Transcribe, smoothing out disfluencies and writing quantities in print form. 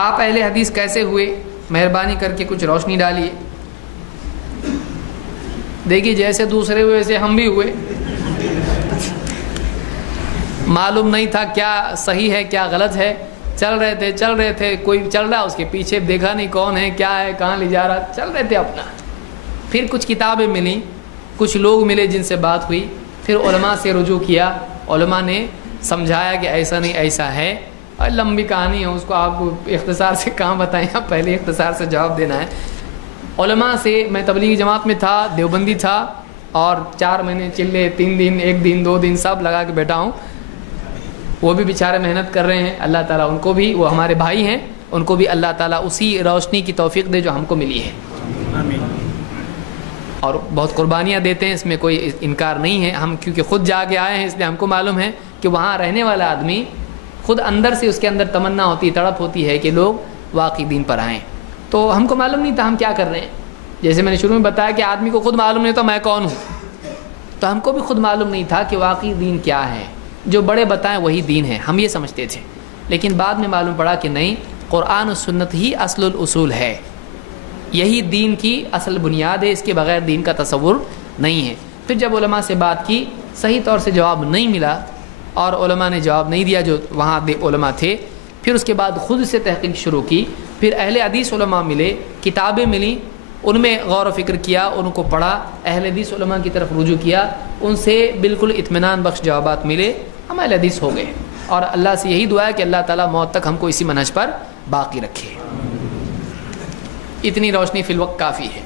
آپ اہل حدیث کیسے ہوئے؟ مہربانی کر کے کچھ روشنی ڈالیے۔ دیکھیے جیسے دوسرے ہوئے ویسے ہم بھی ہوئے، معلوم نہیں تھا کیا صحیح ہے کیا غلط ہے، چل رہے تھے، کوئی چل رہا اس کے پیچھے دیکھا نہیں کون ہے کیا ہے کہاں لے جا رہا، چل رہے تھے اپنا۔ پھر کچھ کتابیں ملیں، کچھ لوگ ملے جن سے بات ہوئی، پھر علماء سے رجوع کیا، علماء نے سمجھایا کہ ایسا نہیں ایسا ہے، اور لمبی کہانی ہے اس کو آپ کو اختصار سے کہاں بتائیں، آپ پہلے اختصار سے جواب دینا ہے۔ علماء سے میں تبلیغی جماعت میں تھا، دیوبندی تھا، اور 4 مہینے چلے، 3 دن 1 دن 2 دن سب لگا کے بیٹھا ہوں۔ وہ بھی بیچارے محنت کر رہے ہیں، اللہ تعالیٰ ان کو بھی، وہ ہمارے بھائی ہیں، ان کو بھی اللہ تعالیٰ اسی روشنی کی توفیق دے جو ہم کو ملی ہے، آمین۔ اور بہت قربانیاں دیتے ہیں، اس میں کوئی انکار نہیں ہے، ہم کیونکہ خود جا کے آئے ہیں اس لیے ہم کو معلوم ہے کہ وہاں رہنے والا آدمی خود اندر سے اس کے اندر تمنا ہوتی ہے، تڑپ ہوتی ہے کہ لوگ واقعی دین پر آئیں۔ تو ہم کو معلوم نہیں تھا ہم کیا کر رہے ہیں، جیسے میں نے شروع میں بتایا کہ آدمی کو خود معلوم نہیں تھا میں کون ہوں، تو ہم کو بھی خود معلوم نہیں تھا کہ واقعی دین کیا ہے، جو بڑے بتائیں وہی دین ہے، ہم یہ سمجھتے تھے، لیکن بعد میں معلوم پڑا کہ نہیں، قرآن و سنت ہی اصل الاصول ہے، یہی دین کی اصل بنیاد ہے، اس کے بغیر دین کا تصور نہیں ہے۔ پھر جب علماء سے بات کی، صحیح طور سے جواب نہیں ملا، اور علماء نے جواب نہیں دیا جو وہاں علماء تھے، پھر اس کے بعد خود سے تحقیق شروع کی، پھر اہل حدیث علماء ملے، کتابیں ملیں، ان میں غور و فکر کیا، ان کو پڑھا، اہل حدیث علماء کی طرف رجوع کیا، ان سے بالکل اطمینان بخش جوابات ملے، ہم اہل حدیث ہو گئے، اور اللہ سے یہی دعا ہے کہ اللہ تعالیٰ موت تک ہم کو اسی منہج پر باقی رکھے۔ اتنی روشنی فی الوقت کافی ہے۔